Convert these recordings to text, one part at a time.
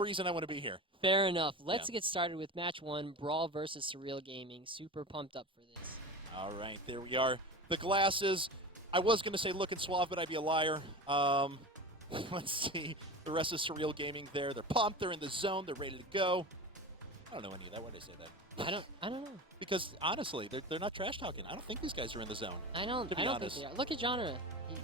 reason I want to be here. Fair enough. Let's get started with match 1, BrawL versus Surreal Gaming. Super pumped up for this. All right, there we are. The glasses. I was going to say looking suave, but I'd be a liar. Let's see. The rest of Surreal Gaming there. They're pumped. They're in the zone. They're ready to go. I don't know any of that. Why did I say that? I don't know. Because honestly, they're not trash talking. I don't think these guys are in the zone. I don't think they are. Look at Genre.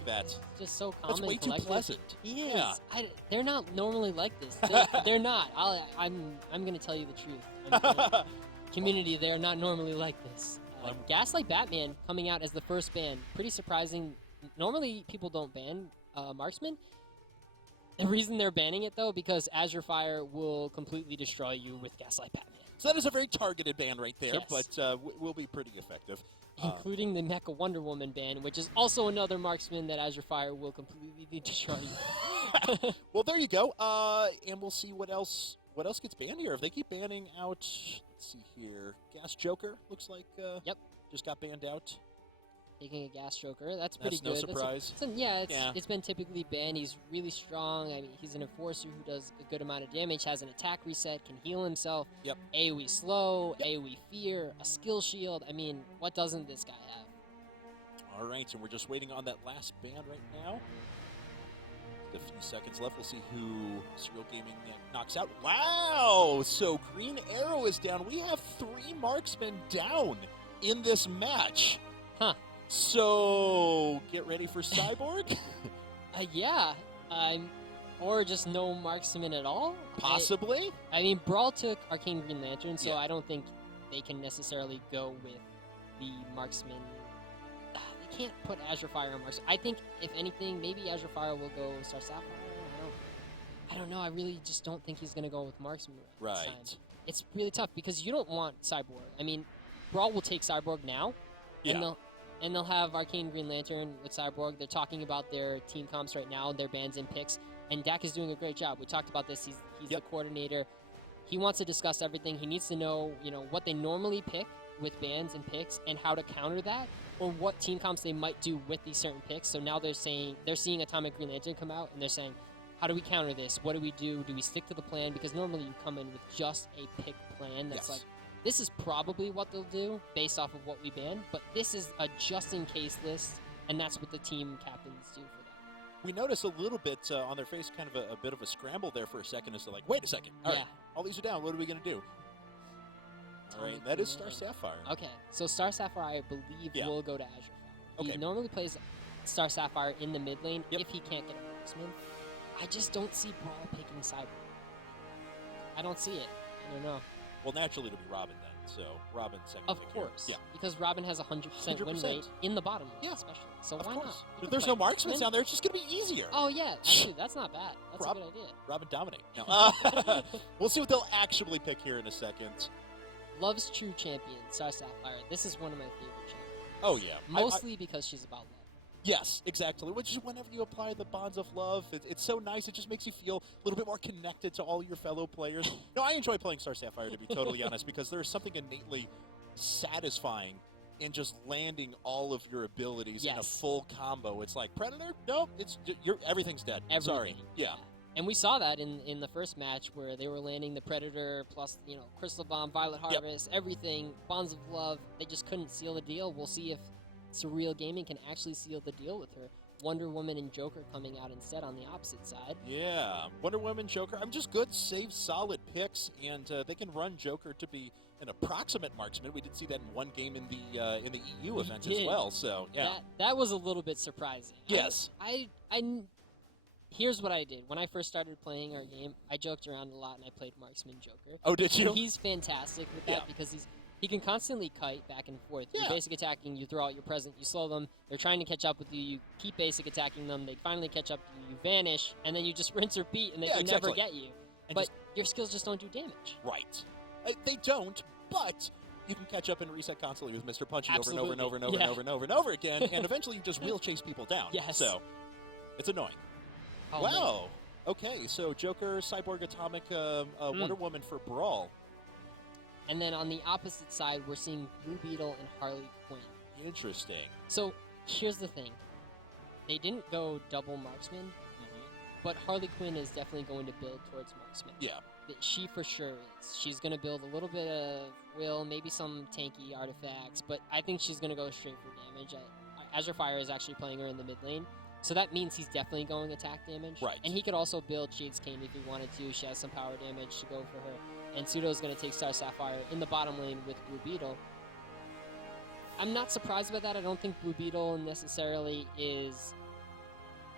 That's just so calm. That's way too pleasant. He is. Yeah. They're not normally like this. They're not. I'm going to tell you the truth. Community, they are not normally like this. Gaslight Batman coming out as the first ban. Pretty surprising. Normally, people don't ban Marksman. The reason they're banning it, though, because Azure Fire will completely destroy you with Gaslight Batman. So that is a very targeted ban right there, yes. but will be pretty effective. Including the Mecha Wonder Woman ban, which is also another marksman that Azure Fire will completely destroy you. Well, there you go. And we'll see what else gets banned here. If they keep banning out, let's see here. Gas Joker looks like yep, just got banned out. Taking a Gas Joker, that's pretty good. No surprise. It's been typically banned. He's really strong. I mean, he's an enforcer who does a good amount of damage, has an attack reset, can heal himself. Yep. AoE slow, yep. AoE fear, a skill shield. I mean, what doesn't this guy have? All right, and we're just waiting on that last ban right now. A few seconds left. We'll see who Surreal Gaming knocks out. Wow! So Green Arrow is down. We have 3 marksmen down in this match. Huh. So, get ready for Cyborg? Yeah. Or just no marksman at all? Possibly. I mean, BrawL took Arcane Green Lantern, so yeah. I don't think they can necessarily go with the marksman. They can't put Azure Fire on marksman. I think, if anything, maybe Azure Fire will go Star Sapphire. I don't know. I really just don't think he's going to go with marksman this time. It's really tough because you don't want Cyborg. I mean, BrawL will take Cyborg now, and they'll have Arcane Green Lantern with Cyborg. They're talking about their team comps right now, their bans and picks, and Dak is doing a great job. We talked about this. He's the coordinator. He wants to discuss everything. He needs to know, what they normally pick with bans and picks and how to counter that, or what team comps they might do with these certain picks. So now they're seeing Atomic Green Lantern come out, and they're saying, how do we counter this? What do we do? Do we stick to the plan? Because normally you come in with just a pick plan that's like, this is probably what they'll do based off of what we ban, but this is a just-in-case list, and that's what the team captains do for them. We noticed a little bit on their face, kind of a bit of a scramble there for a second as they're like, wait a second. All right, all these are down. What are we going to do? All right, that is Star Sapphire. Okay, so Star Sapphire, I believe, will go to Azure Fire. He normally plays Star Sapphire in the mid lane if he can't get a marksman. I just don't see BrawL picking Cyber. I don't see it. I don't know. Well, naturally it'll be Robin then. So Robin second. Of course. Yeah. Because Robin has 100% win rate in the bottom lane, especially. So why not? If there's no marksmen down there, it's just going to be easier. Oh, yeah. Actually, that's not bad. That's a good idea. Robin dominate. No. We'll see what they'll actually pick here in a second. Love's true champion, Star Sapphire. This is one of my favorite champions. Oh, yeah. Mostly because she's about love. Yes, exactly. Which is whenever you apply the bonds of love, it's so nice. It just makes you feel a little bit more connected to all your fellow players. No, I enjoy playing Star Sapphire, to be totally honest, because there's something innately satisfying in just landing all of your abilities in a full combo. It's like, Predator? Nope, everything's dead. Sorry. Yeah. And we saw that in the first match where they were landing the Predator plus, Crystal Bomb, Violet Harvest, everything, Bonds of Love. They just couldn't seal the deal. We'll see if Surreal Gaming can actually seal the deal with her. Wonder Woman and Joker coming out instead on the opposite side. Yeah, Wonder Woman, Joker. I'm just good, safe, solid picks, and they can run Joker to be an approximate marksman. We did see that in one game in the EU event as well. So yeah, that was a little bit surprising. Yes, Here's what I did. When I first started playing our game, I joked around a lot and I played Marksman Joker. Oh, did you? And he's fantastic with that because he can constantly kite back and forth. You're basic attacking, you throw out your present, you slow them, they're trying to catch up with you, you keep basic attacking them, they finally catch up to you, you vanish, and then you just rinse repeat and they can never get you. But your skills just don't do damage. Right. They don't, but you can catch up and reset constantly with Mr. Punchy over and over and over and over and over and over and over again, and eventually you just wheel chase people down. Yes. So, it's annoying. Oh, wow. Man. Okay, so Joker, Cyborg, Atomic, Wonder Woman for BrawL. And then on the opposite side, we're seeing Blue Beetle and Harley Quinn. Interesting. So here's the thing. They didn't go double marksman, but Harley Quinn is definitely going to build towards marksman. Yeah. She for sure is. She's going to build a little bit of will, maybe some tanky artifacts, but I think she's going to go straight for damage. Azure Fire is actually playing her in the mid lane, so that means he's definitely going attack damage. Right. And he could also build Jade's Cane if he wanted to. She has some power damage to go for her. And Pseudo's going to take Star Sapphire in the bottom lane with Blue Beetle. I'm not surprised by that. I don't think Blue Beetle necessarily is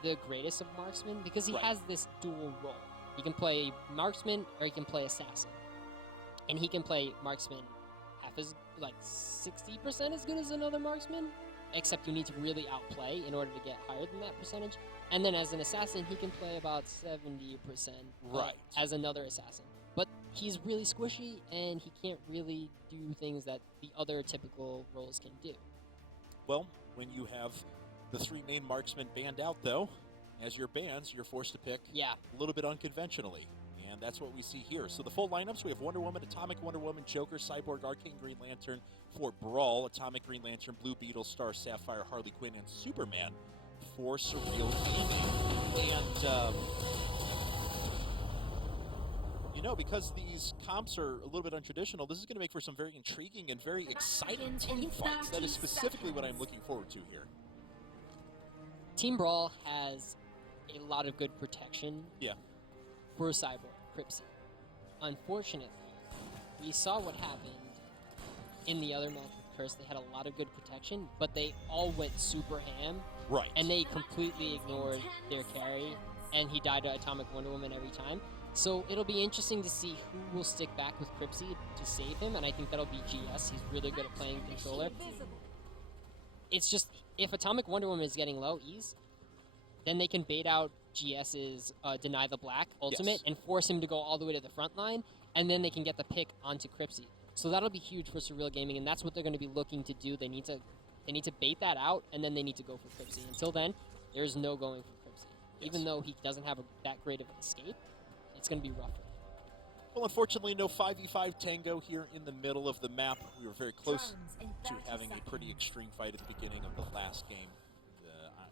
the greatest of marksmen because he has this dual role. He can play marksman or he can play assassin. And he can play marksman half as, like 60% as good as another marksman, except you need to really outplay in order to get higher than that percentage. And then as an assassin, he can play about 70% as another assassin. But he's really squishy, and he can't really do things that the other typical roles can do. Well, when you have the 3 main marksmen banned out, though, as your bans, you're forced to pick a little bit unconventionally. And that's what we see here. So the full lineups, we have Wonder Woman, Atomic Wonder Woman, Joker, Cyborg, Arcane Green Lantern. For BrawL, Atomic Green Lantern, Blue Beetle, Star Sapphire, Harley Quinn, and Superman for Surreal Gaming. And, you know, because these comps are a little bit untraditional, this is going to make for some very intriguing and very exciting team fights. That is specifically what I'm looking forward to here. Team BrawL has a lot of good protection for Cyborg, Cripsy. Unfortunately, we saw what happened in the other match with Curse. They had a lot of good protection, but they all went super ham. Right. And they completely ignored their carry, and he died to Atomic Wonder Woman every time. So it'll be interesting to see who will stick back with Cripsy to save him, and I think that'll be GS. He's really good at playing controller. It's just, if Atomic Wonder Woman is getting low ease, then they can bait out GS's Deny the Black ultimate and force him to go all the way to the front line, and then they can get the pick onto Cripsy. So that'll be huge for Surreal Gaming, and that's what they're going to be looking to do. They need to bait that out, and then they need to go for Cripsy. Until then, there's no going for Cripsy. Even though he doesn't have that great of an escape, it's going to be rougher. Well, unfortunately, no 5v5 tango here in the middle of the map. We were very close to having a pretty extreme fight at the beginning of the last game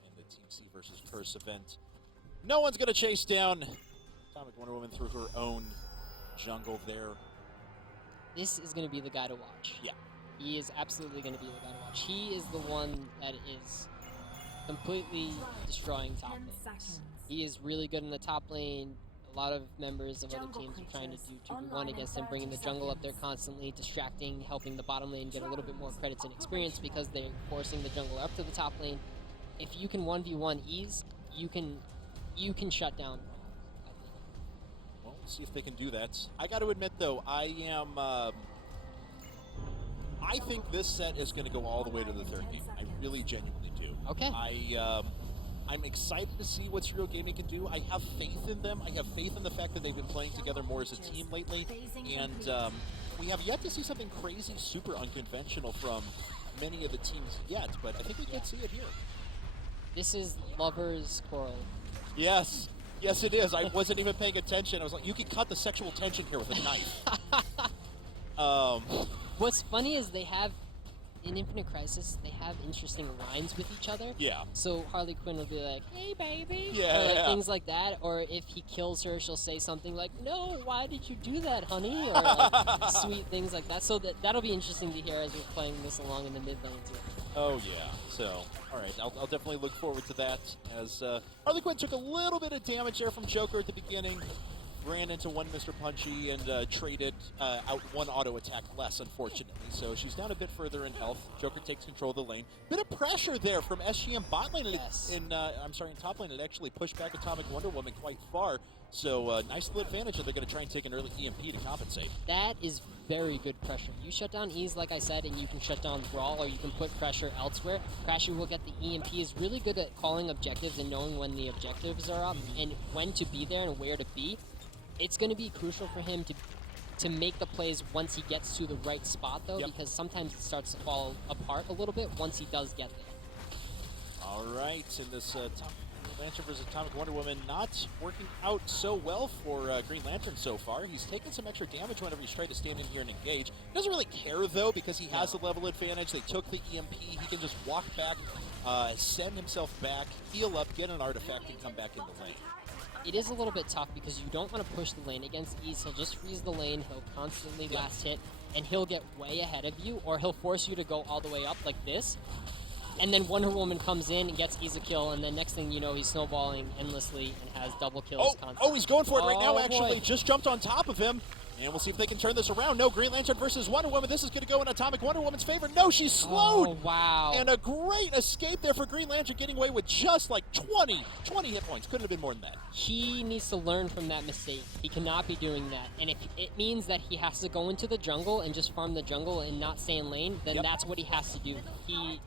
in the Team C versus Curse event. No one's going to chase down Atomic Wonder Woman through her own jungle there. This is going to be the guy to watch. Yeah. He is absolutely going to be the guy to watch. He is the one that is completely destroying top lanes. He is really good in the top lane. A lot of members of other teams are trying to do 2v1 against him, bringing the jungle up there constantly, distracting, helping the bottom lane get a little bit more credits and experience because they're forcing the jungle up to the top lane. If you can 1v1 ease, you can shut down. Well, we'll see if they can do that. I got to admit, though, I think this set is going to go all the way to the third game. I really genuinely do. Okay. I'm excited to see what Surreal Gaming can do. I have faith in them. I have faith in the fact that they've been playing together more as a team lately. And we have yet to see something crazy, super unconventional from many of the teams yet, but I think we can see it here. This is Lover's Quarrel. Yes. Yes, it is. I wasn't even paying attention. I was like, you can cut the sexual tension here with a knife. What's funny is they have, in Infinite Crisis, they have interesting lines with each other. Yeah. So Harley Quinn will be like, hey, baby. Yeah, or like things like that. Or if he kills her, she'll say something like, no, why did you do that, honey? Or like sweet things like that. So that'll be interesting to hear as we're playing this along in the mid lanes here. Oh, yeah. So, all right, I'll definitely look forward to that. As Harley Quinn took a little bit of damage there from Joker at the beginning. Ran into one Mr. Punchy and traded out one auto attack less, unfortunately. So she's down a bit further in health. Joker takes control of the lane. Bit of pressure there from SGM bot lane. Yes. In top lane. It actually pushed back Atomic Wonder Woman quite far. So nice little advantage, and they're going to try and take an early EMP to compensate. That is very good pressure. You shut down Ease, like I said, and you can shut down BrawL, or you can put pressure elsewhere. Crashy will get the EMP, is really good at calling objectives and knowing when the objectives are up and when to be there and where to be. It's going to be crucial for him to make the plays once he gets to the right spot, though, because sometimes it starts to fall apart a little bit once he does get there. All right, in this top Lantern versus Atomic Wonder Woman, not working out so well for Green Lantern so far. He's taken some extra damage whenever he's tried to stand in here and engage. He doesn't really care, though, because he has the level advantage. They took the EMP. He can just walk back, send himself back, heal up, get an artifact, and come back in the lane. it is a little bit tough because you don't want to push the lane against Ease. He'll just freeze the lane, he'll constantly last hit, and he'll get way ahead of you, or he'll force you to go all the way up like this. And then Wonder Woman comes in and gets Ease a kill, and then next thing you know, he's snowballing endlessly and has double kills constantly. Oh, he's going for it right now, actually. Boy. Just jumped on top of him. And we'll see if they can turn this around. No, Green Lantern versus Wonder Woman. This is going to go in Atomic Wonder Woman's favor. No, she's slowed. Oh, wow. And a great escape there for Green Lantern, getting away with just like 20 hit points. Couldn't have been more than that. He needs to learn from that mistake. He cannot be doing that. And if it means that he has to go into the jungle and just farm the jungle and not stay in lane, then that's what he has to do. He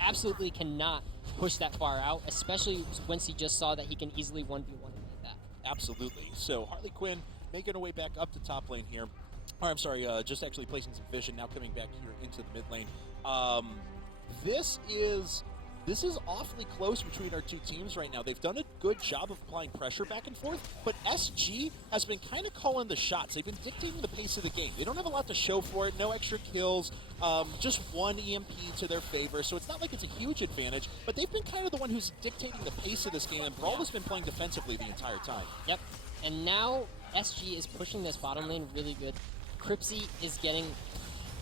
absolutely cannot push that far out, especially once he just saw that he can easily 1v1 like that. Absolutely. So Harley Quinn making her way back up to top lane here. Or I'm sorry, just actually placing some vision, now coming back here into the mid lane. This is awfully close between our two teams right now. They've done a good job of applying pressure back and forth, but SG has been kind of calling the shots. They've been dictating the pace of the game. They don't have a lot to show for it, no extra kills, just one EMP to their favor, so it's not like it's a huge advantage, but they've been kind of the one who's dictating the pace of this game, and BrawL has been playing defensively the entire time. Yep, and now SG is pushing this bottom lane really good. Cripsy is getting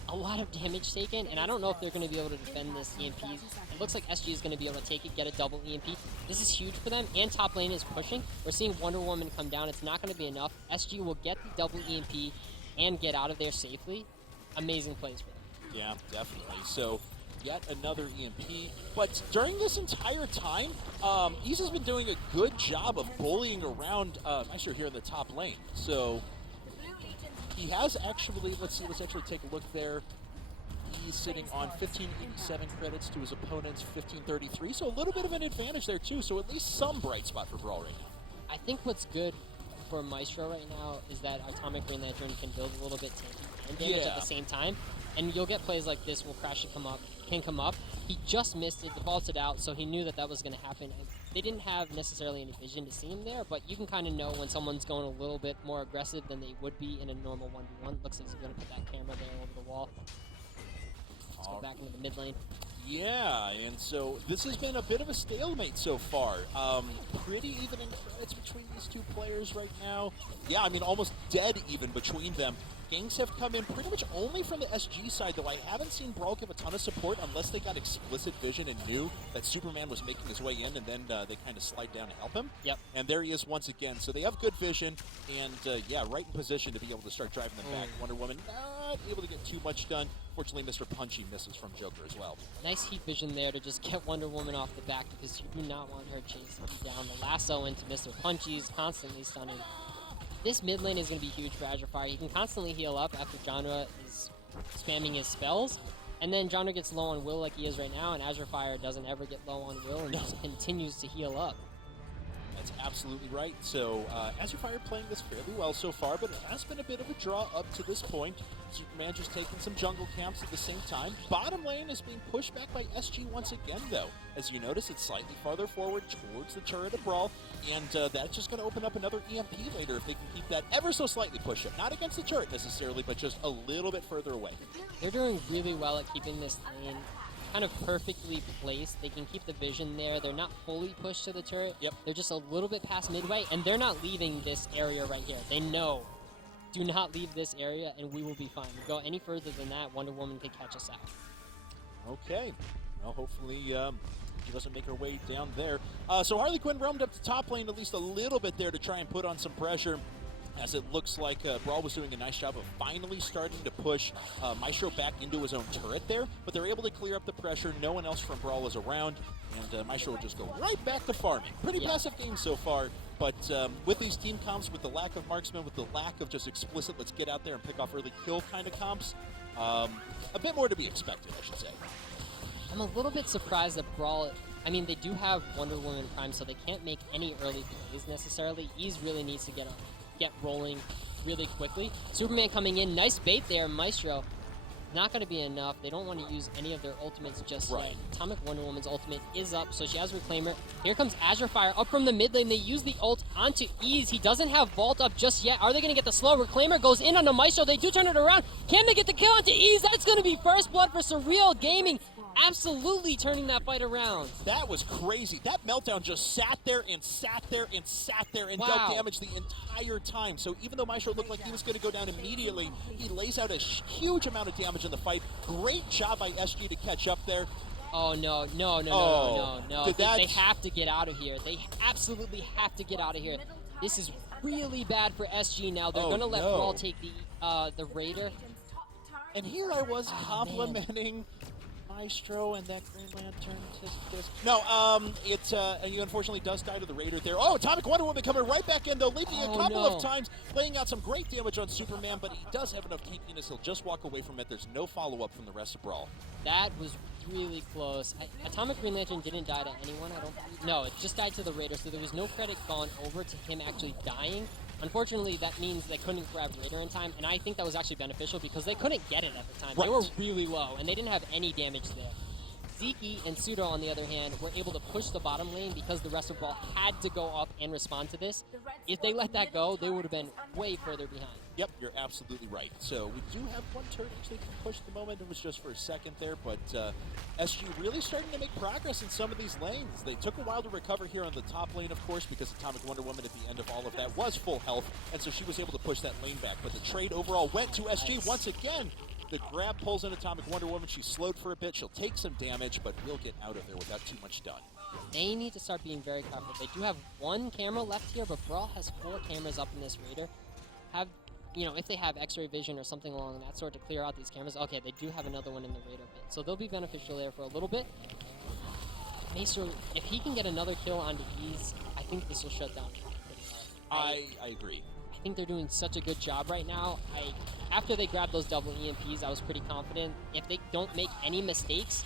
a lot of damage taken, and I don't know if they're going to be able to defend this EMP. It looks like SG is going to be able to take it, get a double EMP. This is huge for them, and top lane is pushing. We're seeing Wonder Woman come down. It's not going to be enough. SG will get the double EMP and get out of there safely. Amazing plays for them. Yeah, definitely. So yet another EMP. But during this entire time, Ease has been doing a good job of bullying around Maestro here in the top lane. So he has actually, let's actually take a look there. He's sitting on 1587 credits to his opponent's 1533, so a little bit of an advantage there too, so at least some bright spot for BrawL right now. I think what's good for Maestro right now is that Atomic Green Lantern can build a little bit tanky and damage at the same time, and you'll get plays like this where Crash can come up. He just missed it, vaulted out, so he knew that that was going to happen. They didn't have necessarily any vision to see him there, but you can kind of know when someone's going a little bit more aggressive than they would be in a normal 1v1. Looks like he's going to put that camera there over the wall. Let's go back into the mid lane. Yeah, and so this has been a bit of a stalemate so far. Pretty even in credits between these two players right now. Yeah, I mean, almost dead even between them. Ganks have come in pretty much only from the SG side, though I haven't seen BrawL give a ton of support unless they got explicit vision and knew that Superman was making his way in, and then they kind of slide down to help him. Yep. And there he is once again. So they have good vision, and yeah, right in position to be able to start driving them back. Wonder Woman not able to get too much done. Fortunately, Mr. Punchy misses from Joker as well. Nice heat vision there to just get Wonder Woman off the back because you do not want her chasing you down. The lasso into Mr. Punchy's constantly stunning. This mid lane is going to be huge for Azure Fire. He can constantly heal up after Genre is spamming his spells. And then Genre gets low on Will like he is right now, and Azure Fire doesn't ever get low on Will and just continues to heal up. That's absolutely right. So Azure Fire playing this fairly well so far, but it has been a bit of a draw up to this point. Superman just taking some jungle camps at the same time. Bottom lane is being pushed back by SG once again, though. As you notice, it's slightly farther forward towards the turret of BrawL, and that's just going to open up another EMP later if they can keep that ever so slightly push up. Not against the turret necessarily, but just a little bit further away. They're doing really well at keeping this lane kind of perfectly placed. They can keep the vision there. They're not fully pushed to the turret. Yep. They're just a little bit past midway, and they're not leaving this area right here. They know, do not leave this area, and we will be fine. We go any further than that, Wonder Woman can catch us out. Okay. Well, hopefully she doesn't make her way down there. So Harley Quinn roamed up to top lane at least a little bit there to try and put on some pressure, as it looks like BrawL was doing a nice job of finally starting to push Maestro back into his own turret there, but they're able to clear up the pressure. No one else from BrawL is around, and Maestro will just go right back to farming. Pretty passive game so far, but with these team comps, with the lack of marksman, with the lack of just explicit let's get out there and pick off early kill kind of comps, a bit more to be expected, I should say. I'm a little bit surprised that BrawL, I mean, they do have Wonder Woman Prime, so they can't make any early plays necessarily. Ease really needs to get rolling really quickly. Superman coming in, nice bait there, Maestro. Not going to be enough. They don't want to use any of their ultimates just yet. Atomic Wonder Woman's ultimate is up, so she has Reclaimer. Here comes Azure Fire up from the mid lane. They use the ult onto Ease. He doesn't have Vault up just yet. Are they going to get the slow? Reclaimer goes in on the Maestro. They do turn it around. Can they get the kill onto Ease? That's going to be first blood for Surreal Gaming. absolutely turning that fight around. That was crazy. That meltdown just sat there and sat there and sat there and dealt damage the entire time. So even though Maestro looked like he was going to go down immediately, he lays out a huge amount of damage in the fight. Great job by SG to catch up there. Oh, no. They have to get out of here. They absolutely have to get out of here. This is really bad for SG now. They're going to let BrawL take the Raider. And here I was complimenting Maestro and that Green Lantern disc. No, he unfortunately does die to the Raider there. Oh, Atomic Wonder Woman coming right back in, though, leaping a couple of times, laying out some great damage on Superman, but he does have enough tankiness. He'll just walk away from it. There's no follow-up from the rest of BrawL. That was really close. Atomic Green Lantern didn't die to anyone, I don't believe. No, it just died to the Raider, so there was no credit gone over to him actually dying. Unfortunately, that means they couldn't grab Raider in time, and I think that was actually beneficial because they couldn't get it at the time. Right. They were really low, and they didn't have any damage there. Zeke and Pseudo, on the other hand, were able to push the bottom lane because the rest of BrawL had to go up and respond to this. If they let that go, they would have been way further behind. Yep, you're absolutely right. So we do have one turret actually can push the moment. It was just for a second there, but SG really starting to make progress in some of these lanes. They took a while to recover here on the top lane, of course, because Atomic Wonder Woman at the end of all of that was full health, and so she was able to push that lane back. But the trade overall went to SG once again. The grab pulls in Atomic Wonder Woman. She's slowed for a bit. She'll take some damage, but we'll get out of there without too much done. They need to start being very careful. They do have one camera left here, but BrawL has 4 cameras up in this Raider. If they have X-ray vision or something along that sort to clear out these cameras, okay, they do have another one in the Raider pit. So they'll be beneficial there for a little bit. Maestro, if he can get another kill onto these, I think this will shut down pretty hard. I agree. I think they're doing such a good job right now. After they grabbed those double EMPs, I was pretty confident. If they don't make any mistakes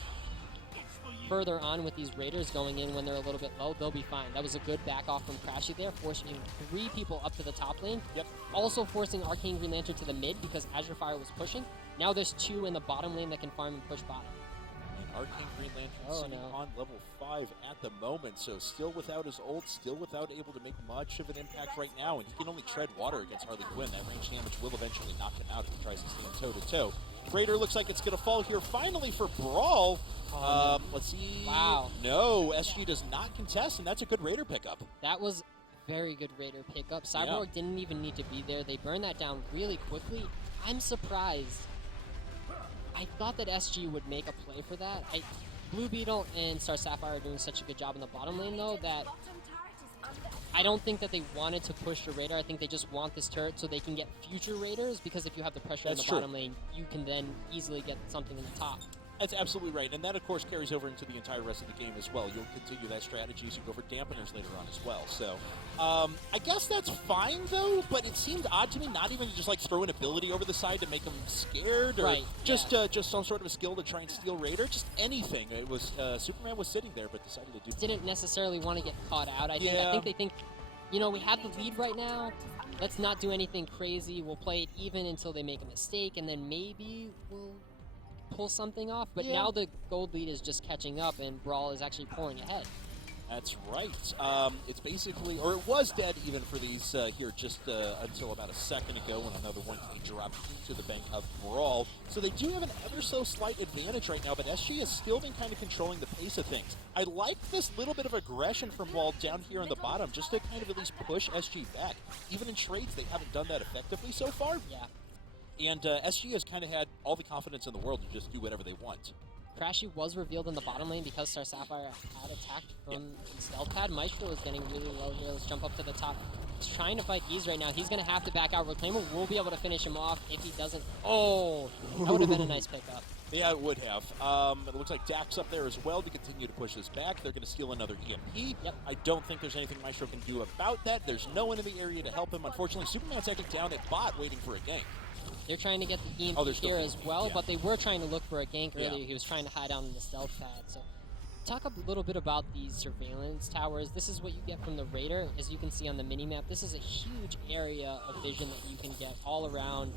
further on with these Raiders going in when they're a little bit low, they'll be fine. That was a good back off from Crashy there, forcing 3 people up to the top lane. Yep. Also forcing Arcane Green Lantern to the mid because Azure Fire was pushing. Now there's 2 in the bottom lane that can farm and push bottom. Arcane Green Lantern sitting on level 5 at the moment, so still without his ult, still without able to make much of an impact right now, and he can only tread water against Harley Quinn. That range damage will eventually knock him out if he tries to stand toe-to-toe. Raider looks like it's going to fall here finally for BrawL. Let's see. Wow. No, SG does not contest, and that's a good Raider pickup. That was very good Raider pickup. Cyborg didn't even need to be there. They burned that down really quickly. I'm surprised. I thought that SG would make a play for that. Blue Beetle and Star Sapphire are doing such a good job in the bottom lane, though, that I don't think that they wanted to push the Raider. I think they just want this turret so they can get future Raiders, because if you have the pressure in the bottom lane, you can then easily get something in the top. That's absolutely right, and that, of course, carries over into the entire rest of the game as well. You'll continue that strategy as you go for dampeners later on as well. So, I guess that's fine, though, but it seemed odd to me not even to just, like, throw an ability over the side to make them scared, or just some sort of a skill to try and steal Raider, just anything. It was, Superman was sitting there, but decided to do... Didn't necessarily want to get caught out. I think they think, we have the lead right now. Let's not do anything crazy. We'll play it even until they make a mistake, and then maybe we'll pull something off, but now the gold lead is just catching up and BrawL is actually pulling ahead. That's right. It's basically, or it was dead even for these here just until about a second ago when another one dropped into the bank of BrawL. So they do have an ever so slight advantage right now, but SG has still been kind of controlling the pace of things. I like this little bit of aggression from BrawL down here on the bottom, just to kind of at least push SG back. Even in trades, they haven't done that effectively so far. Yeah. And SG has kind of had all the confidence in the world to just do whatever they want. Crashy was revealed in the bottom lane because Star Sapphire had attacked from the stealth pad. Maestro is getting really low here. Let's jump up to the top. He's trying to fight Ease right now. He's going to have to back out. Reclaimer will be able to finish him off if he doesn't. Oh, that would have been a nice pickup. Yeah, it would have. It looks like Dax up there as well to continue to push this back. They're going to steal another EMP. Yep. I don't think there's anything Maestro can do about that. There's no one in the area to help him. Unfortunately, Superman's actually down at bot waiting for a gank. They're trying to get the EMP here as well, but they were trying to look for a gank earlier. He was trying to hide down in the stealth pad. So, talk a little bit about these surveillance towers. This is what you get from the Raider, as you can see on the minimap. This is a huge area of vision that you can get all around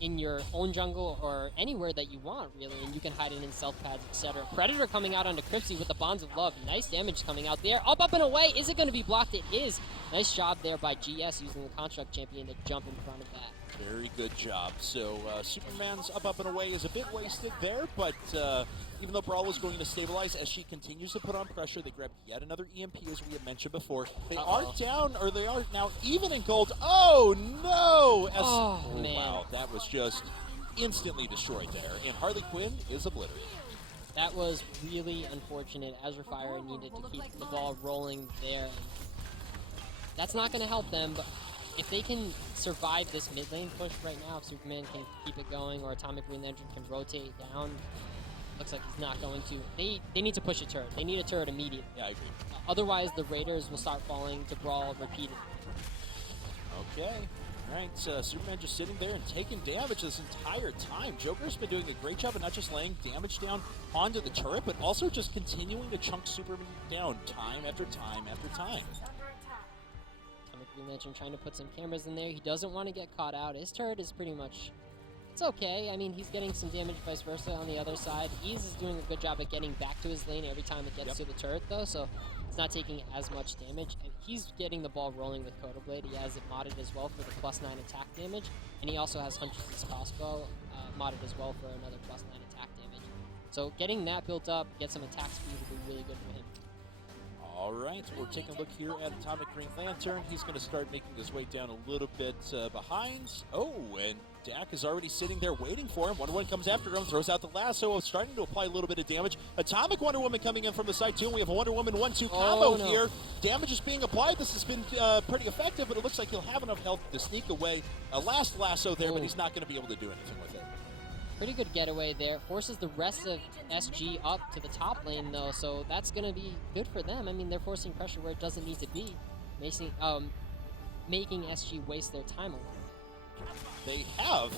in your own jungle or anywhere that you want, really, and you can hide it in stealth pads, etc. Predator coming out onto Cripsy with the Bonds of Love. Nice damage coming out there. Up, and away. Is it going to be blocked? It is. Nice job there by GS using the Construct Champion to jump in front of that. Very good job. So Superman's up and away is a bit wasted there, but even though BrawL was going to stabilize, as she continues to put on pressure, they grab yet another EMP, as we had mentioned before. They are down, or they are now even in gold. Oh, no! Man. Wow, that was just instantly destroyed there. And Harley Quinn is obliterated. That was really unfortunate. Azure Fire needed to keep the ball rolling there. That's not going to help them, but if they can survive this mid lane push right now, if Superman can keep it going or Atomic Green Lantern can rotate down, looks like he's not going to. They need to push a turret. They need a turret immediately. Yeah, I agree. Otherwise, the Raiders will start falling to BrawL repeatedly. Okay. All right, Superman just sitting there and taking damage this entire time. Joker's been doing a great job of not just laying damage down onto the turret, but also just continuing to chunk Superman down time after time after time. Atomic Green Lantern trying to put some cameras in there. He doesn't want to get caught out. His turret is pretty much... It's okay. I mean, he's getting some damage vice versa on the other side. Ease is doing a good job at getting back to his lane every time it gets to the turret, though, so it's not taking as much damage. And he's getting the ball rolling with Coda Blade. He has it modded as well for the +9 attack damage, and he also has Huntress's crossbow modded as well for another +9 attack damage. So getting that built up, get some attack speed will be really good for him. All right, we're taking a look here at Atomic Green Lantern. He's going to start making his way down a little bit behind. Oh, and Dak is already sitting there waiting for him. Wonder Woman comes after him, throws out the lasso, starting to apply a little bit of damage. Atomic Wonder Woman coming in from the side, too. And we have a Wonder Woman 1-2 combo here. Damage is being applied. This has been pretty effective, but it looks like he'll have enough health to sneak away. A last lasso there, but he's not going to be able to do anything with it. Pretty good getaway there. Forces the rest of SG up to the top lane, though, so that's going to be good for them. I mean, they're forcing pressure where it doesn't need to be, making SG waste their time a lot. They have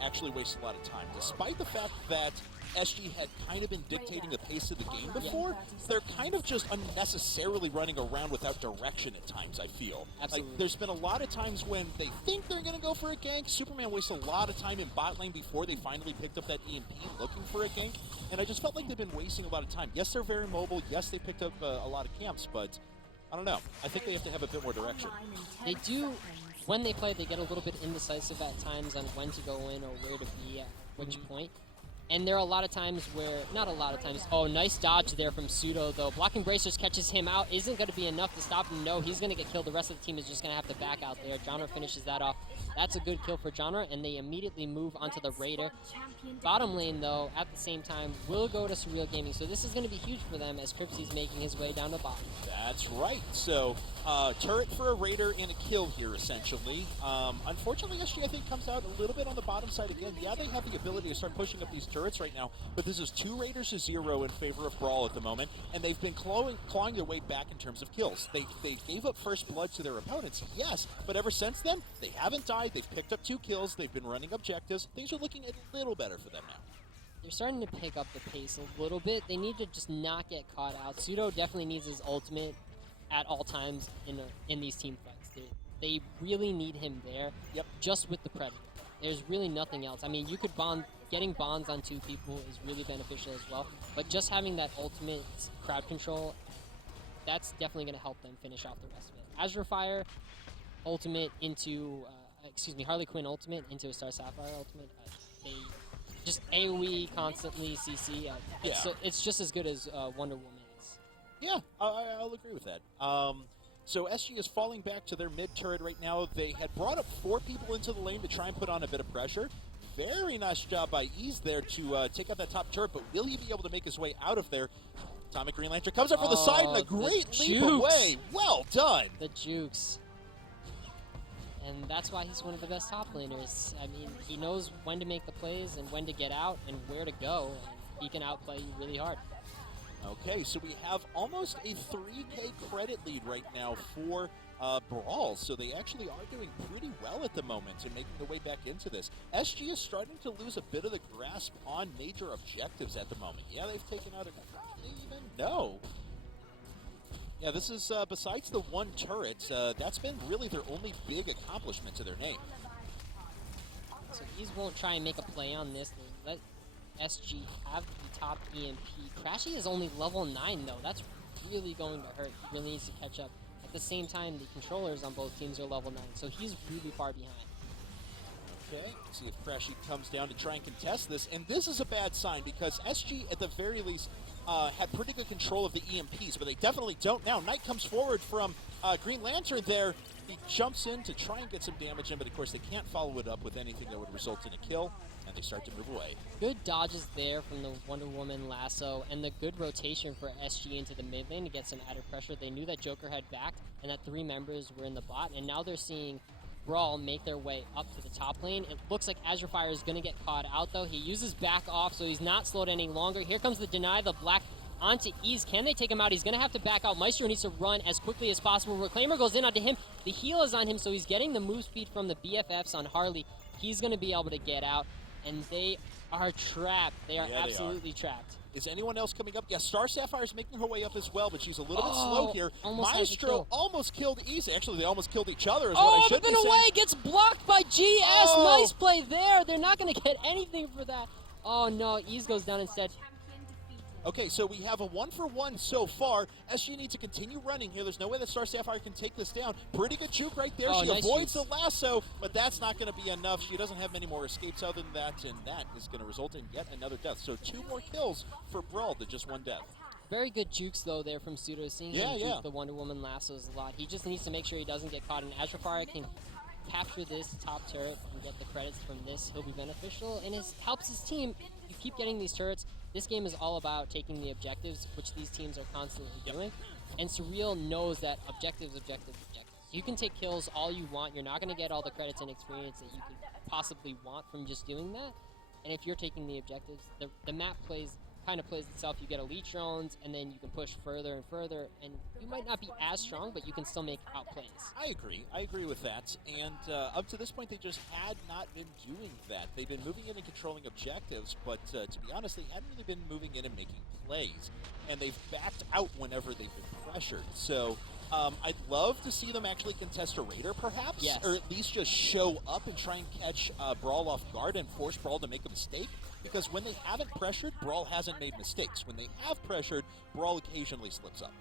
actually wasted a lot of time, despite the fact that SG had kind of been dictating the pace of the game before. They're kind of just unnecessarily running around without direction at times, I feel. Absolutely. Like, there's been a lot of times when they think they're going to go for a gank. Superman wasted a lot of time in bot lane before they finally picked up that EMP looking for a gank, and I just felt like they've been wasting a lot of time. Yes, they're very mobile. Yes, they picked up a lot of camps, but I don't know. I think they have to have a bit more direction. They do. When they play, they get a little bit indecisive at times on when to go in or where to be at which point. And there are a lot of times where, not a lot of times, oh, nice dodge there from Pseudo, though. Blocking Bracers catches him out. Isn't going to be enough to stop him. No, he's going to get killed. The rest of the team is just going to have to back out there. Genre finishes that off. That's a good kill for Genre, and they immediately move onto the Raider. Bottom lane, though, at the same time, will go to Surreal Gaming. So this is going to be huge for them as Cripsy's making his way down the bottom. That's right. So, turret for a Raider and a kill here, essentially. Unfortunately, SG, I think, comes out a little bit on the bottom side again. Yeah, they have the ability to start pushing up these turrets right now, but this is 2 Raiders to 0 in favor of BrawL at the moment, and they've been clawing their way back in terms of kills. They gave up first blood to their opponents, yes, but ever since then, they haven't died. They've picked up 2 kills. They've been running objectives. Things are looking a little better for them now. They're starting to pick up the pace a little bit. They need to just not get caught out. Pseudo definitely needs his ultimate at all times in these team fights. They really need him there. Yep. Just with the Predator. There's really nothing else. I mean, you could getting bonds on 2 people is really beneficial as well, but just having that ultimate crowd control, that's definitely going to help them finish off the rest of it. Azure Fire ultimate into, Harley Quinn ultimate into a Star Sapphire ultimate. They just AoE constantly CC. It's just as good as Wonder Woman is. Yeah, I'll agree with that. So SG is falling back to their mid turret right now. They had brought up 4 people into the lane to try and put on a bit of pressure. Very nice job by Ease there to take out that top turret, but will he be able to make his way out of there? Atomic Green Lantern comes up from the side and a great leap away. Well done. The jukes. And that's why he's one of the best top laners. I mean, he knows when to make the plays and when to get out and where to go. And he can outplay you really hard. Okay, so we have almost a 3K credit lead right now for BrawL, so they actually are doing pretty well at the moment and making their way back into this. SG is starting to lose a bit of the grasp on major objectives at the moment. Yeah, they've taken out even? No. Yeah, this is, besides the 1 turret, that's been really their only big accomplishment to their name. So these won't try and make a play on this. They let SG have the top EMP. Crashy is only level 9, though. That's really going to hurt. He really needs to catch up. At the same time, the controllers on both teams are level 9, so he's really far behind. Okay, see if Crashy comes down to try and contest this, and this is a bad sign because SG, at the very least, had pretty good control of the EMPs, but they definitely don't now. Knight comes forward from Green Lantern there. He jumps in to try and get some damage in, but of course they can't follow it up with anything that would result in a kill, and they start to move away. Good dodges there from the Wonder Woman lasso, and the good rotation for SG into the mid lane to get some added pressure. They knew that Joker had backed, and that 3 members were in the bot, and now they're seeing BrawL make their way up to the top lane. It looks like Azure Fire is going to get caught out, though. He uses back off, so he's not slowed any longer. Here comes the deny, the black onto Ease. Can they take him out? He's going to have to back out. Maestro needs to run as quickly as possible. Reclaimer goes in onto him. The heal is on him, so he's getting the move speed from the BFFs on Harley. He's going to be able to get out, and they are trapped. They are absolutely trapped. Is anyone else coming up? Yeah, Star Sapphire's making her way up as well, but she's a little bit slow here. Maestro almost killed Easy. Actually, they almost killed each other, is what I should be saying. Away, gets blocked by GS. Nice play there. They're not going to get anything for that. Oh, no, Ease goes down instead. Okay, so we have a 1-for-1 so far. SG needs to continue running here. There's no way that Star Sapphire can take this down. Pretty good juke right there. She nice avoids juice. the lasso, but that's not going to be enough. She doesn't have many more escapes other than that, and that is going to result in yet another death. So 2 more kills for BrawL to just 1 death. Very good jukes, though, there from Pseudo. Seeing him juke the Wonder Woman lassos a lot. He just needs to make sure he doesn't get caught, and Azure Fire can capture this top turret and get the credits from this. He'll be beneficial, and it helps his team. You keep getting these turrets. This game is all about taking the objectives, which these teams are constantly doing. And Surreal knows that objectives. You can take kills all you want. You're not going to get all the credits and experience that you could possibly want from just doing that. And if you're taking the objectives, the map kind of plays itself. You get elite drones, and then you can push further and further, and you might not be as strong, but you can still make outplays. I agree with that, and up to this point they just had not been doing that. They've been moving in and controlling objectives, but to be honest, they hadn't really been moving in and making plays, and they've backed out whenever they've been pressured. So I'd love to see them actually contest a Raider, perhaps, or at least just show up and try and catch BrawL off guard and force BrawL to make a mistake. Because when they haven't pressured, BrawL hasn't made mistakes. When they have pressured, BrawL occasionally slips up.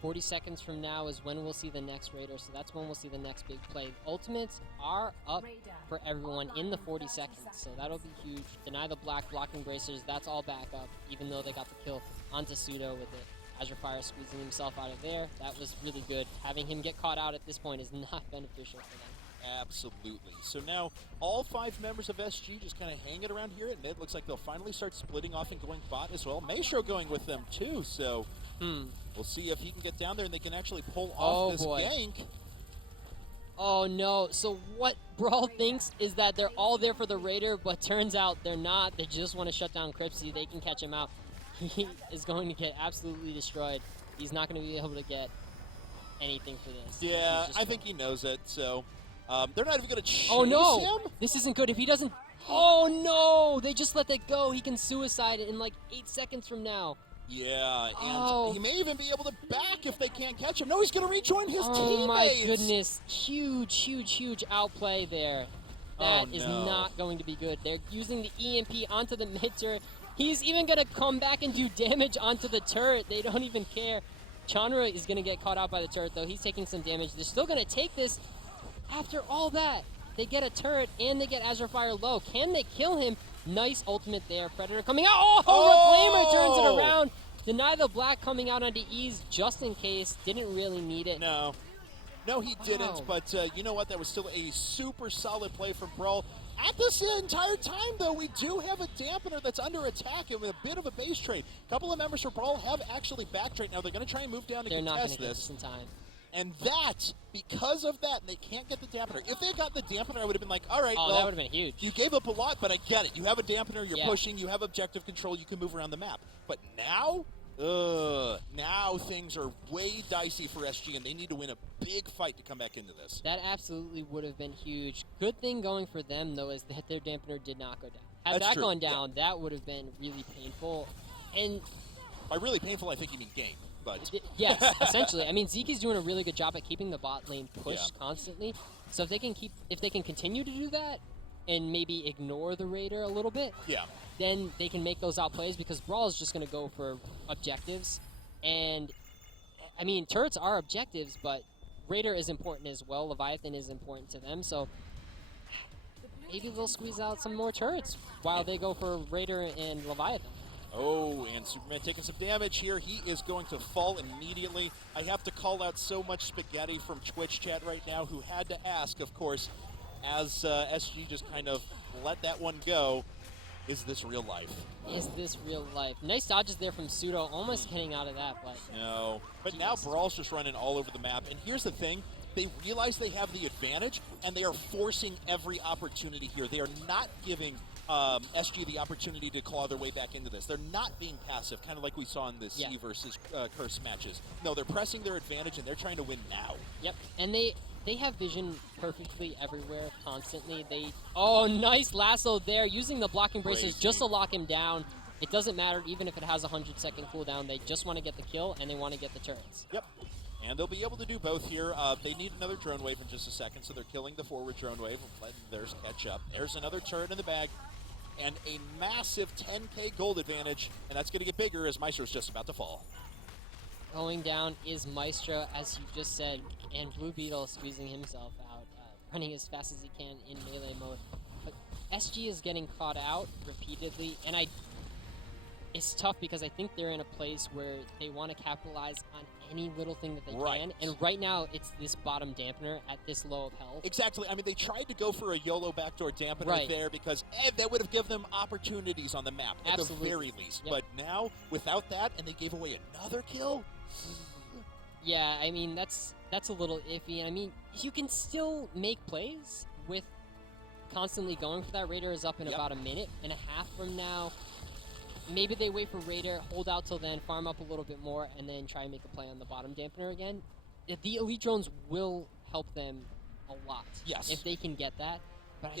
40 seconds from now is when we'll see the next Raider, so that's when we'll see the next big play. Ultimates are up for everyone in the 40 seconds, so that'll be huge. Deny the black, blocking bracers, that's all back up, even though they got the kill onto Pseudo with it. Azure Fire squeezing himself out of there. That was really good. Having him get caught out at this point is not beneficial for them. Absolutely. So now all 5 members of SG just kind of hanging around here at mid. Looks like they'll finally start splitting off and going bot as well. Maestro going with them too, so we'll see if he can get down there and they can actually pull off this gank. Oh no, so what BrawL thinks is that they're all there for the Raider, but turns out they're not. They just want to shut down Cripsy. They can catch him out. He is going to get absolutely destroyed. He's not going to be able to get anything for this. Yeah, I think he knows it, so they're not even going to chase him? This isn't good. If he doesn't... Oh, no! They just let that go. He can suicide in like 8 seconds from now. Yeah, and he may even be able to back if they can't catch him. No, he's going to rejoin his teammates. Oh, my goodness. Huge outplay there. That is not going to be good. They're using the EMP onto the mid turret. He's even going to come back and do damage onto the turret. They don't even care. Chandra is going to get caught out by the turret, though. He's taking some damage. They're still going to take this. After all that, they get a turret and they get Azure Fire low. Can they kill him? Nice ultimate there. Predator coming out. Reclaimer turns it around. Deny the black coming out onto Ease just in case. Didn't really need it. No, he didn't. But you know what? That was still a super solid play from BrawL. At this entire time, though, we do have a dampener that's under attack and with a bit of a base trade. A couple of members for BrawL have actually backtrade. Now they're going to try and move down and contest this. They're not going to get this in time. And that, because of that, they can't get the dampener. If they got the dampener, I would have been like, all right, well, that would have been huge. You gave up a lot, but I get it. You have a dampener, you're pushing, you have objective control, you can move around the map. But now, now things are way dicey for SG, and they need to win a big fight to come back into this. That absolutely would have been huge. Good thing going for them, though, is that their dampener did not go down. Had that gone down, that would have been really painful. And by really painful, I think you mean game. But yes, essentially. I mean, Zeke's doing a really good job at keeping the bot lane pushed constantly. So if they can continue to do that and maybe ignore the Raider a little bit, then they can make those outplays because BrawL is just going to go for objectives. And I mean, turrets are objectives, but Raider is important as well. Leviathan is important to them. So maybe they'll squeeze out some more turrets while they go for Raider and Leviathan. Oh, and Superman taking some damage here. He is going to fall immediately. I have to call out so much spaghetti from Twitch chat right now, who had to ask, of course, as SG just kind of let that one go, is this real life? Is this real life? Nice dodges there from Pseudo, almost getting out of that, but... No. But now BrawL's just running all over the map. And here's the thing. They realize they have the advantage, and they are forcing every opportunity here. They are not giving SG the opportunity to claw their way back into this. They're not being passive, kind of like we saw in the C versus Curse matches. No, they're pressing their advantage, and they're trying to win now. Yep, and they have vision perfectly everywhere, constantly. Oh, nice lasso there, using the blocking braces just to lock him down. It doesn't matter, even if it has a 100-second cooldown. They just want to get the kill, and they want to get the turrets. Yep. And they'll be able to do both here. They need another drone wave in just a second, so they're killing the forward drone wave and letting theirs catch up. There's another turret in the bag, and a massive 10k gold advantage, and that's going to get bigger as Maestro's just about to fall. Going down is Maestro, as you just said, and Blue Beetle squeezing himself out, running as fast as he can in melee mode. But SG is getting caught out repeatedly, and it's tough because I think they're in a place where they want to capitalize on any little thing that they can, and right now it's this bottom dampener at this low of health. Exactly. I mean, they tried to go for a YOLO backdoor dampener there because that would have given them opportunities on the map at the very least. But now, without that, and they gave away another kill? Yeah, I mean, that's a little iffy. I mean, you can still make plays with constantly going for that. Raider is up in about a minute and a half from now. Maybe they wait for Raider, hold out till then, farm up a little bit more, and then try and make a play on the bottom dampener again. The elite drones will help them a lot if they can get that. But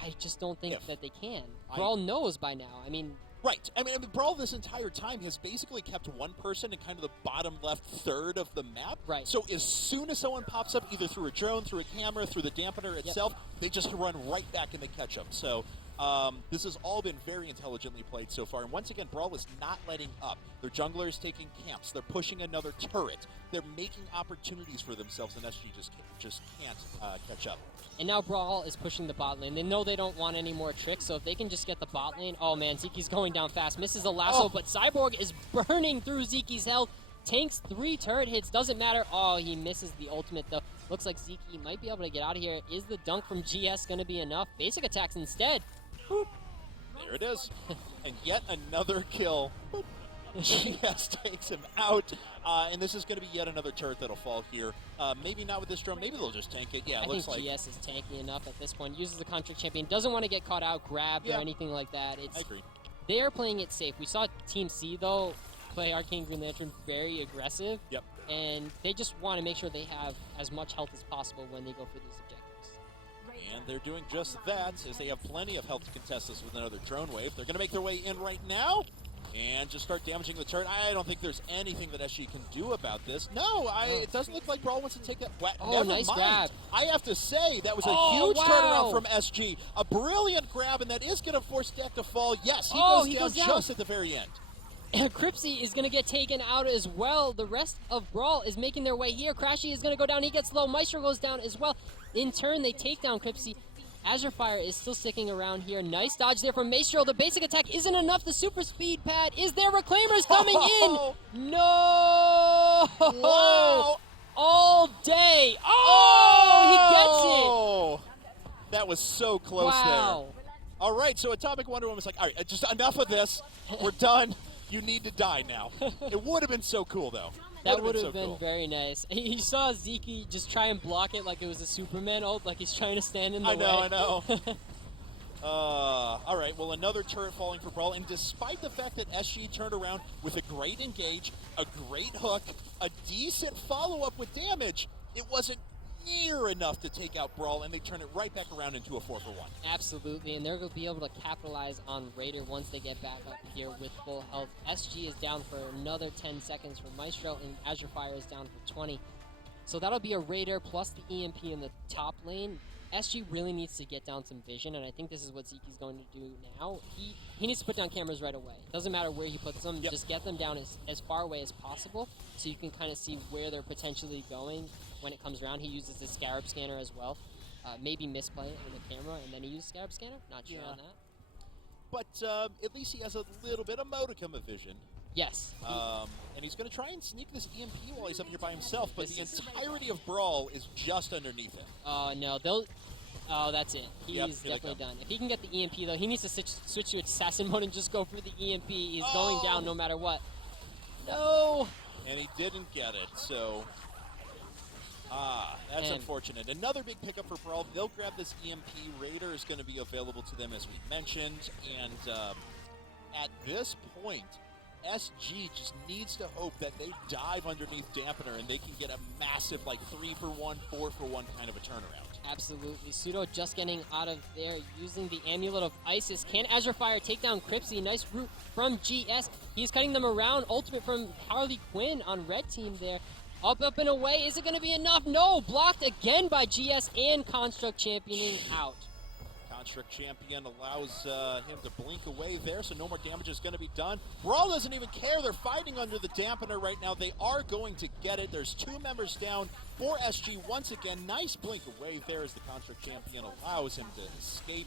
I just don't think that they can. BrawL knows by now. I mean... Right. I mean, BrawL this entire time has basically kept one person in kind of the bottom left third of the map. Right. So as soon as someone pops up, either through a drone, through a camera, through the dampener itself, they just run right back and they catch up. So this has all been very intelligently played so far. And once again, BrawL is not letting up. Their jungler is taking camps. They're pushing another turret. They're making opportunities for themselves, and SG just can't catch up. And now BrawL is pushing the bot lane. They know they don't want any more tricks, so if they can just get the bot lane... Oh, man, Zeki's going down fast. Misses a lasso, but Cyborg is burning through Zeki's health. Tanks 3 turret hits. Doesn't matter. Oh, he misses the ultimate, though. Looks like Zeki might be able to get out of here. Is the dunk from GS going to be enough? Basic attacks instead. Boop. There it is. And yet another kill. Boop. GS takes him out. And this is going to be yet another turret that'll fall here. Maybe not with this drone. Maybe they'll just tank it. Yeah, it looks like... GS is tanky enough at this point. Uses the contract champion. Doesn't want to get caught out, grabbed, or anything like that. I agree. They are playing it safe. We saw Team C, though, play Arcane Green Lantern very aggressive. Yep. And they just want to make sure they have as much health as possible when they go for these objectives. And they're doing just that, as they have plenty of health to contest this with another drone wave. They're going to make their way in right now. And just start damaging the turret. I don't think there's anything that SG can do about this. No, it doesn't look like BrawL wants to take that. Never nice mind. grab. I have to say, that was a huge turnaround from SG. A brilliant grab, and that is going to force Deck to fall. Yes, he goes down just at the very end. Cripsy is going to get taken out as well. The rest of BrawL is making their way here. Crashy is going to go down. He gets low. Maestro goes down as well. In turn, they take down Cripsy. Azure Fire is still sticking around here. Nice dodge there from Maestro. The basic attack isn't enough. The super speed pad is there. Reclaimers coming in. No! Wow! All day. Oh! He gets it. That was so close there. All right, so Atomic Wonder Woman's like, all right, just enough of this. We're done. You need to die now. It would have been so cool, though. That would have been very nice. He saw Zeke just try and block it like it was a Superman ult, like he's trying to stand in the way. I know. All right, well, another turret falling for BrawL, and despite the fact that SG turned around with a great engage, a great hook, a decent follow-up with damage, it wasn't near enough to take out BrawL, and they turn it right back around into a 4-for-1. Absolutely, and they're going to be able to capitalize on Raider once they get back up here with full health. SG is down for another 10 seconds for Maestro, and Azure Fire is down for 20. So that'll be a Raider plus the EMP in the top lane. SG really needs to get down some vision, and I think this is what Zeke's going to do now. He needs to put down cameras right away. Doesn't matter where he puts them, just get them down as far away as possible so you can kind of see where they're potentially going when it comes around. He uses the Scarab Scanner as well. maybe misplay it in the camera, and then he used Scarab Scanner. Not sure Yeah. on that. But at least he has a little bit of modicum of vision. Yes. And he's going to try and sneak this EMP while he's up here by himself, but This the is- entirety of BrawL is just underneath him. Oh, no. Oh, that's it. He's Yep, here they definitely come. done. If he can get the EMP, though, he needs to switch to assassin mode and just go for the EMP. He's going down no matter what. No! And he didn't get it, so... that's And- unfortunate. Another big pickup for BrawL. They'll grab this EMP. Raider is going to be available to them, as we mentioned. And at this point, SG just needs to hope that they dive underneath Dampener and they can get a massive, 3-for-1, 4-for-1 kind of a turnaround. Absolutely. Pseudo just getting out of there using the Amulet of Isis. Can Azure Fire take down Cripsy? Nice route from GS. He's cutting them around. Ultimate from Harley Quinn on red team there. Up and away. Is it going to be enough? No! Blocked again by GS and Construct championing out. Construct Champion allows him to blink away there, so no more damage is going to be done. BrawL doesn't even care. They're fighting under the dampener right now. They are going to get it. There's 2 members down for SG once again. Nice blink away there as the Construct Champion allows him to escape.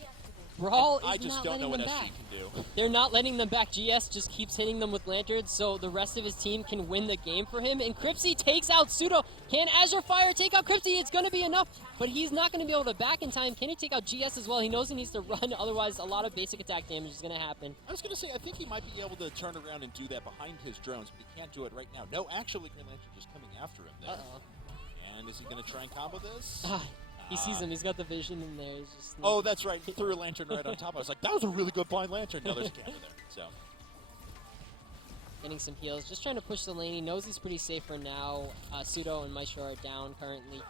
BrawL I is just not don't know letting what them SG back. can do. They're not letting them back. GS just keeps hitting them with lanterns, so the rest of his team can win the game for him. And Cripsy takes out Pseudo. Can Azure Fire take out Cripsy? It's going to be enough, but he's not going to be able to back in time. Can he take out GS as well? He knows he needs to run, otherwise a lot of basic attack damage is going to happen. I was going to say, I think he might be able to turn around and do that behind his drones, but he can't do it right now. No, actually, Green Lantern just coming after him there. Uh-oh. And is he going to try and combo this? He sees him. He's got the vision in there. He's just Oh, that's right. He threw a lantern right on top. I was like, that was a really good blind lantern. No, there's a camera there. So getting some heals. Just trying to push the lane. He knows he's pretty safe for now. Pseudo and Maestro are down currently.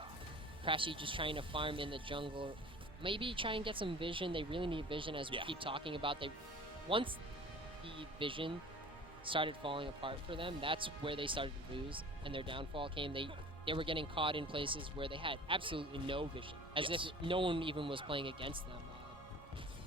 Crashy just trying to farm in the jungle. Maybe try and get some vision. They really need vision, as we keep talking about. Once the vision started falling apart for them, that's where they started to lose, and their downfall came. They were getting caught in places where they had absolutely no vision, as if no one even was playing against them.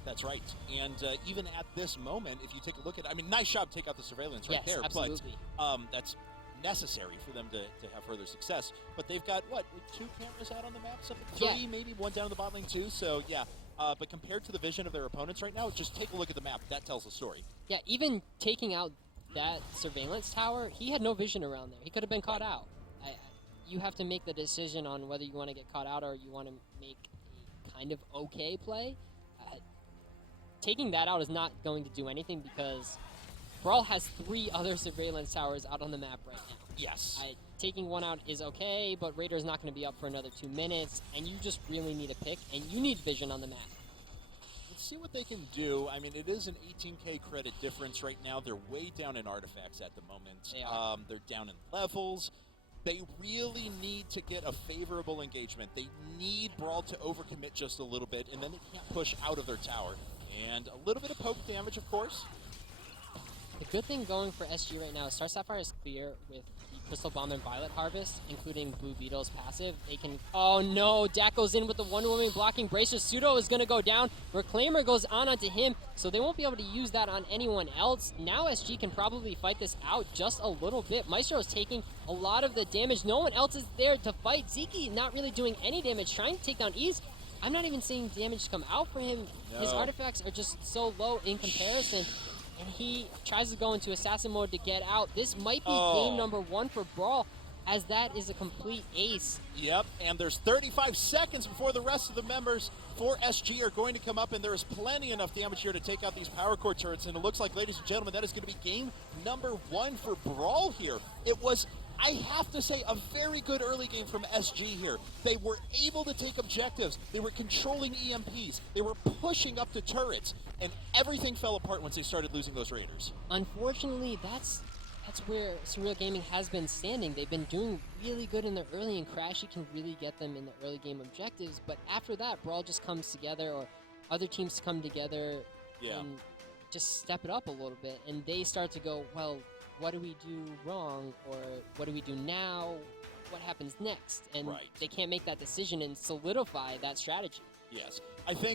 That's right. And even at this moment, if you take a look at it, I mean, nice job to take out the surveillance right there. Absolutely. But that's necessary for them to have further success. But they've got, 2 cameras out on the map? Something? 3, maybe? 1 down in the bot lane, too. So, yeah. But compared to the vision of their opponents right now, just take a look at the map. That tells the story. Yeah, even taking out that surveillance tower, he had no vision around there. He could have been caught out. You have to make the decision on whether you want to get caught out or you want to make a kind of okay play. Taking that out is not going to do anything because BrawL has 3 other surveillance towers out on the map right now. Yes. Taking one out is okay, but Raider is not going to be up for another 2 minutes, and you just really need a pick, and you need vision on the map. Let's see what they can do. I mean, it is an 18k credit difference right now. They're way down in artifacts at the moment. They are. They're down in levels. They really need to get a favorable engagement. They need BrawL to overcommit just a little bit, and then they can't push out of their tower. And a little bit of poke damage, of course. The good thing going for SG right now is Star Sapphire is clear with the Crystal Bomb and Violet Harvest, including Blue Beetle's passive. They can... Oh no! Dak goes in with the Wonder Woman blocking braces. Pseudo is going to go down. Reclaimer goes on onto him, so they won't be able to use that on anyone else. Now SG can probably fight this out just a little bit. Maestro is taking a lot of the damage. No one else is there to fight. Zeke not really doing any damage, trying to take down Ease. I'm not even seeing damage come out for him. No. His artifacts are just so low in comparison. And he tries to go into assassin mode to get out. This might be game number 1 for BrawL, as that is a complete ace. Yep, and there's 35 seconds before the rest of the members for SG are going to come up, and there is plenty enough damage here to take out these power core turrets. And it looks like, ladies and gentlemen, that is going to be game number 1 for BrawL here. It was, I have to say, a very good early game from SG here. They were able to take objectives. They were controlling EMPs. They were pushing up to turrets. And everything fell apart once they started losing those Raiders. Unfortunately, that's where Surreal Gaming has been standing. They've been doing really good in the early, and Crashy can really get them in the early game objectives. But after that, BrawL just comes together, or other teams come together and just step it up a little bit. And they start to go, well, what do we do wrong? Or what do we do now? What happens next? And they can't make that decision and solidify that strategy. Yes. I think